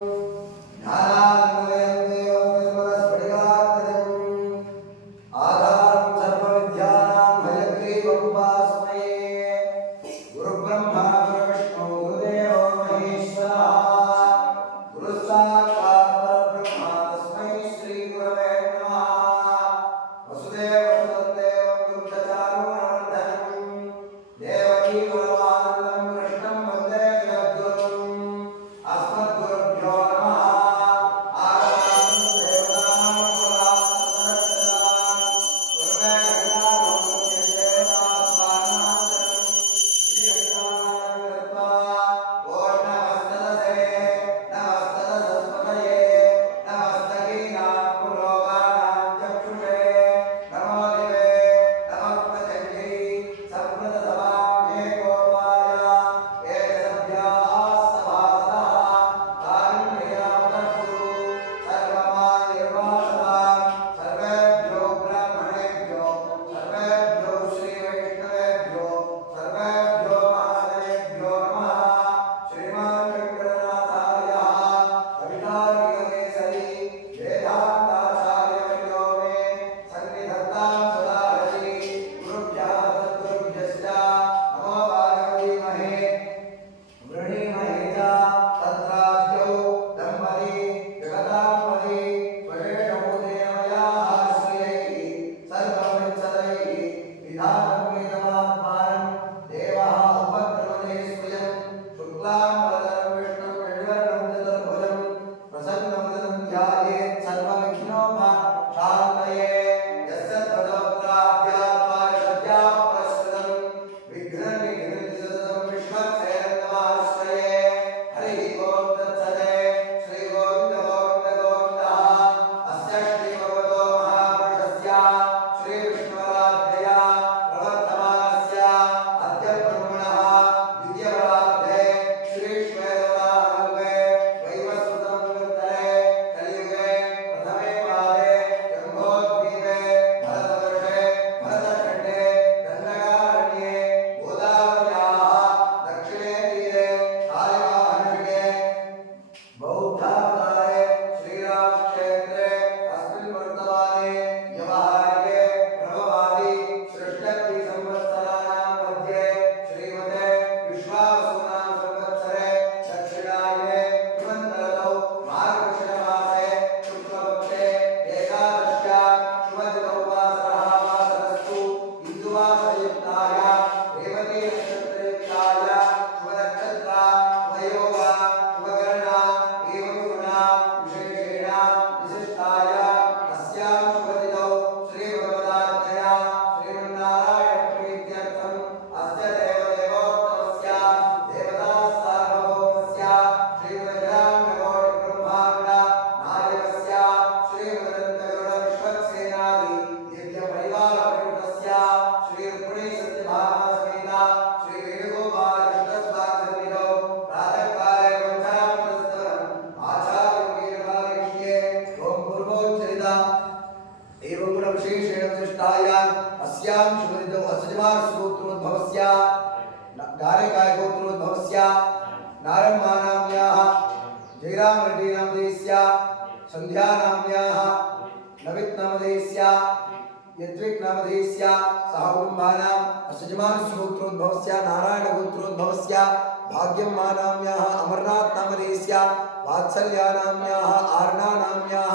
Nada. I पिता एवं गुण विशेषेण दृष्टाया अस्यां शुभदितौ असजवार सूत्रोद्भवस्य गारकाय गोत्रोद्भवस्य नारम्मानाम्याः जयरामरेड्डीनामदेयस्य सन्ध्यानाम्याः नवित्नामदेयस्य यद्विक्नामधेयस्य सहकुटुम्बानाम् असजमानसूत्रोद्भवस्य नारायणगोत्रोद्भवस्य भाग्यं मानाम्याः अमरनाथनामधेयस्य वात्सल्यानाम्याः आर्णानाम्याः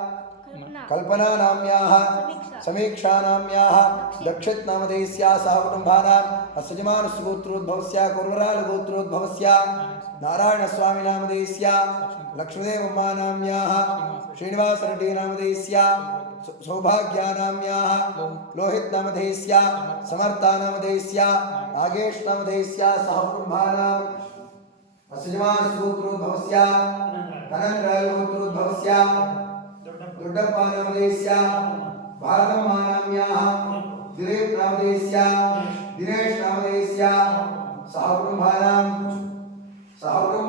कल्पनानाम्याः समीक्षानाम्याः दक्षितनामधेयस्या सह कुटुम्बानाम् अस्यजमानस्यगोत्रोद्भवस्या कुर्वरालगोत्रोद्भवस्या नारायणस्वामिनामधेयस्या लक्ष्मीदेवम्मानाम्याः श्रीनिवासरेड्डीनामधेयस्या सौभाग्यानाम्याः लोहितनामधेयस्या समर्थानामधेयस्या नागेशनामधेयस्या सह कुटुम्बानाम् अस्यजमानस्यगोत्रोद्भवस्या धनन्द्रयगोत्रोद्भवस्या ದೊಡ್ಡಪ್ಪನ प्रावदेश्या भारतं मानम्याः दिने प्रावदेश्या दिनेश प्रावदेश्या सहकुटुम्बानां सहकुटुम्ब